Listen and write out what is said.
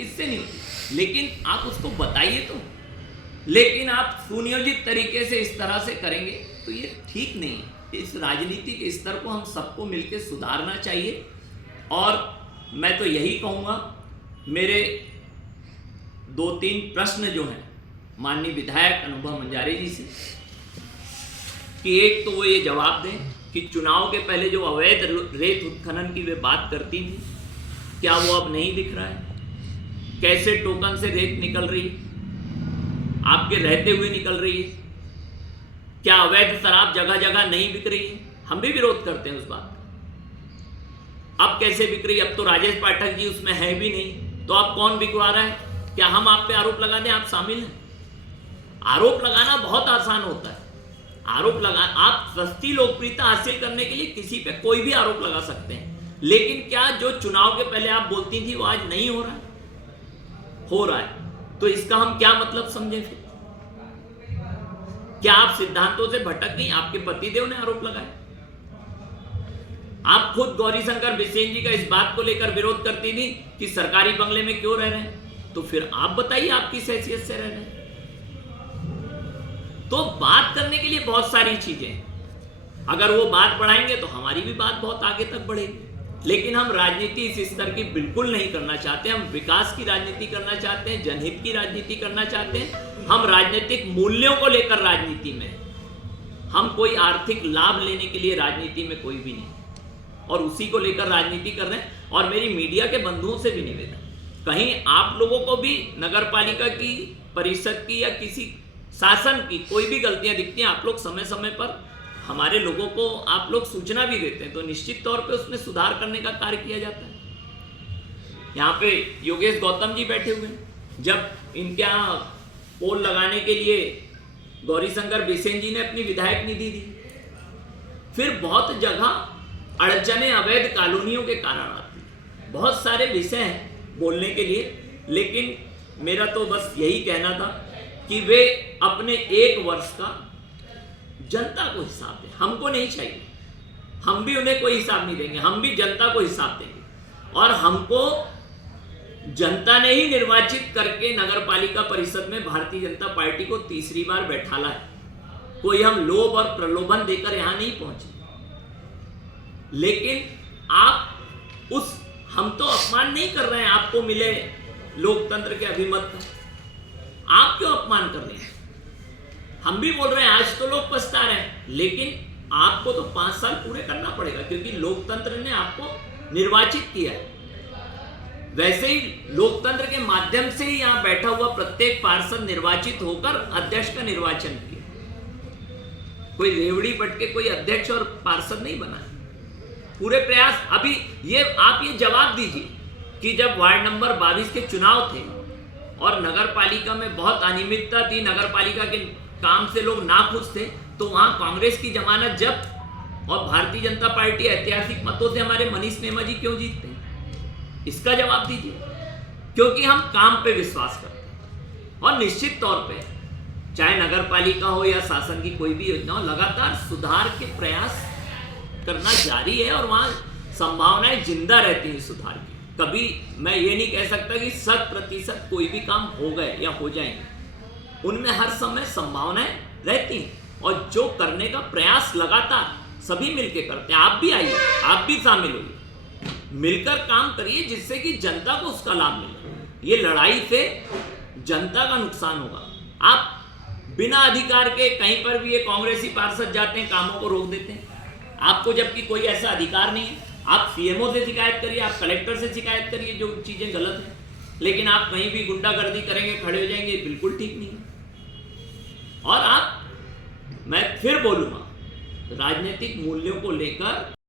इससे नहीं होती, लेकिन आप उसको बताइए तो। लेकिन आप सुनियोजित तरीके से इस तरह से करेंगे तो ये ठीक नहीं है। इस राजनीति के स्तर को हम सबको मिलकर सुधारना चाहिए। और मैं तो यही कहूँगा, मेरे 2-3 प्रश्न जो हैं माननीय विधायक अनुभव मंजारे जी से, कि एक तो वो ये जवाब दें कि चुनाव के पहले जो अवैध रेत उत्खनन की वे बात करती थी, क्या वो अब नहीं दिख रहा है? कैसे टोकन से रेत निकल रही है, आपके रहते हुए निकल रही है? क्या अवैध शराब जगह जगह नहीं बिक रही है? हम भी विरोध करते हैं उस बात का। अब कैसे बिक रही है? अब तो राजेश पाठक जी उसमें है भी नहीं, तो अब कौन बिकवा रहा है? क्या हम आप पे आरोप लगा दें आप शामिल हैं? आरोप लगाना बहुत आसान होता है। आरोप लगा, आप सस्ती लोकप्रियता हासिल करने के लिए किसी पे कोई भी आरोप लगा सकते हैं, लेकिन क्या जो चुनाव के पहले आप बोलती थी वो आज नहीं हो रहा है? हो रहा है। तो इसका हम क्या मतलब समझें फिर? क्या आप सिद्धांतों से भटक गई? आपके पतिदेव ने आरोप लगाया। आप खुद गौरीशंकर बिसेन जी का इस बात को लेकर विरोध करती थी कि सरकारी बंगले में क्यों रह रहे हैं, तो फिर आप बताइए आप किस हैसियत से रह रहे हैं? तो बात करने के लिए बहुत सारी चीजें, अगर वो बात बढ़ाएंगे तो हमारी भी बात बहुत आगे तक बढ़ेगी। लेकिन हम राजनीति इस स्तर की बिल्कुल नहीं करना चाहते। हम विकास की राजनीति करना चाहते हैं, जनहित की राजनीति करना चाहते हैं। हम राजनीतिक मूल्यों को लेकर राजनीति में, हम कोई आर्थिक लाभ लेने के लिए राजनीति में कोई भी नहीं, और उसी को लेकर राजनीति कर रहे हैं। और मेरी मीडिया के बंधुओं से भी निवेदन, कहीं आप लोगों को भी नगर पालिका की, परिषद की या किसी शासन की कोई भी गलतियां दिखती हैं, आप लोग समय समय पर हमारे लोगों को आप लोग सूचना भी देते हैं, तो निश्चित तौर पे उसमें सुधार करने का कार्य किया जाता है। यहाँ पे योगेश गौतम जी बैठे हुए हैं, जब इनके यहाँ पोल लगाने के लिए गौरीशंकर बिसेन जी ने अपनी विधायक निधि दी, फिर बहुत जगह अड़चने अवैध कॉलोनियों के कारण आती है। बहुत सारे विषय हैं बोलने के लिए, लेकिन मेरा तो बस यही कहना था कि वे अपने 1 वर्ष का जनता को हिसाब दें। हमको नहीं चाहिए, हम भी उन्हें कोई हिसाब नहीं देंगे, हम भी जनता को हिसाब देंगे। और हमको जनता ने ही निर्वाचित करके नगर पालिका परिषद में भारतीय जनता पार्टी को तीसरी बार बैठाला है। कोई हम लोभ और प्रलोभन देकर यहां नहीं पहुंचे। लेकिन आप हम तो अपमान नहीं कर रहे हैं आपको मिले लोकतंत्र के अभिमत का। आप क्यों अपमान कर रहे हैं? हम भी बोल रहे हैं आज तो लोग पछता रहे हैं, लेकिन आपको तो 5 साल पूरे करना पड़ेगा, क्योंकि लोकतंत्र ने आपको निर्वाचित किया है। वैसे ही लोकतंत्र के माध्यम से ही यहां बैठा हुआ प्रत्येक पार्षद निर्वाचित होकर अध्यक्ष का निर्वाचन किया। कोई रेवड़ी पट के कोई अध्यक्ष और पार्षद नहीं बना। पूरे प्रयास अभी आप ये जवाब दीजिए कि जब वार्ड नंबर 22 के चुनाव थे और नगर पालिका में बहुत अनियमितता थी, नगर पालिका के काम से लोग नाखुश थे, तो वहां कांग्रेस की जमानत जब्त और भारतीय जनता पार्टी ऐतिहासिक मतों से हमारे मनीष नेमा जी क्यों जीतते हैं? इसका जवाब दीजिए। क्योंकि हम काम पे विश्वास करते हैं, और निश्चित तौर पे चाहे नगर पालिका हो या शासन की कोई भी योजना हो, लगातार सुधार के प्रयास करना जारी है, और वहां संभावनाएं जिंदा रहती हैं सुधार की। कभी मैं ये नहीं कह सकता कि 100% कोई भी काम हो गए या हो जाएंगे, उनमें हर समय संभावनाएं रहती हैं, और जो करने का प्रयास लगातार सभी मिलकर करते हैं। आप भी आइए, आप भी शामिल होइए, मिलकर काम करिए जिससे कि जनता को उसका लाभ मिले। ये लड़ाई से जनता का नुकसान होगा। आप बिना अधिकार के कहीं पर भी ये कांग्रेसी पार्षद जाते हैं, कामों को रोक देते हैं, आपको जबकि कोई ऐसा अधिकार नहीं है। आप सीएमओ से शिकायत करिए, आप कलेक्टर से शिकायत करिए जो चीजें गलत हैं, लेकिन आप कहीं भी गुंडागर्दी करेंगे, खड़े हो जाएंगे, बिल्कुल ठीक नहीं है। और मैं फिर बोलूंगा, राजनीतिक मूल्यों को लेकर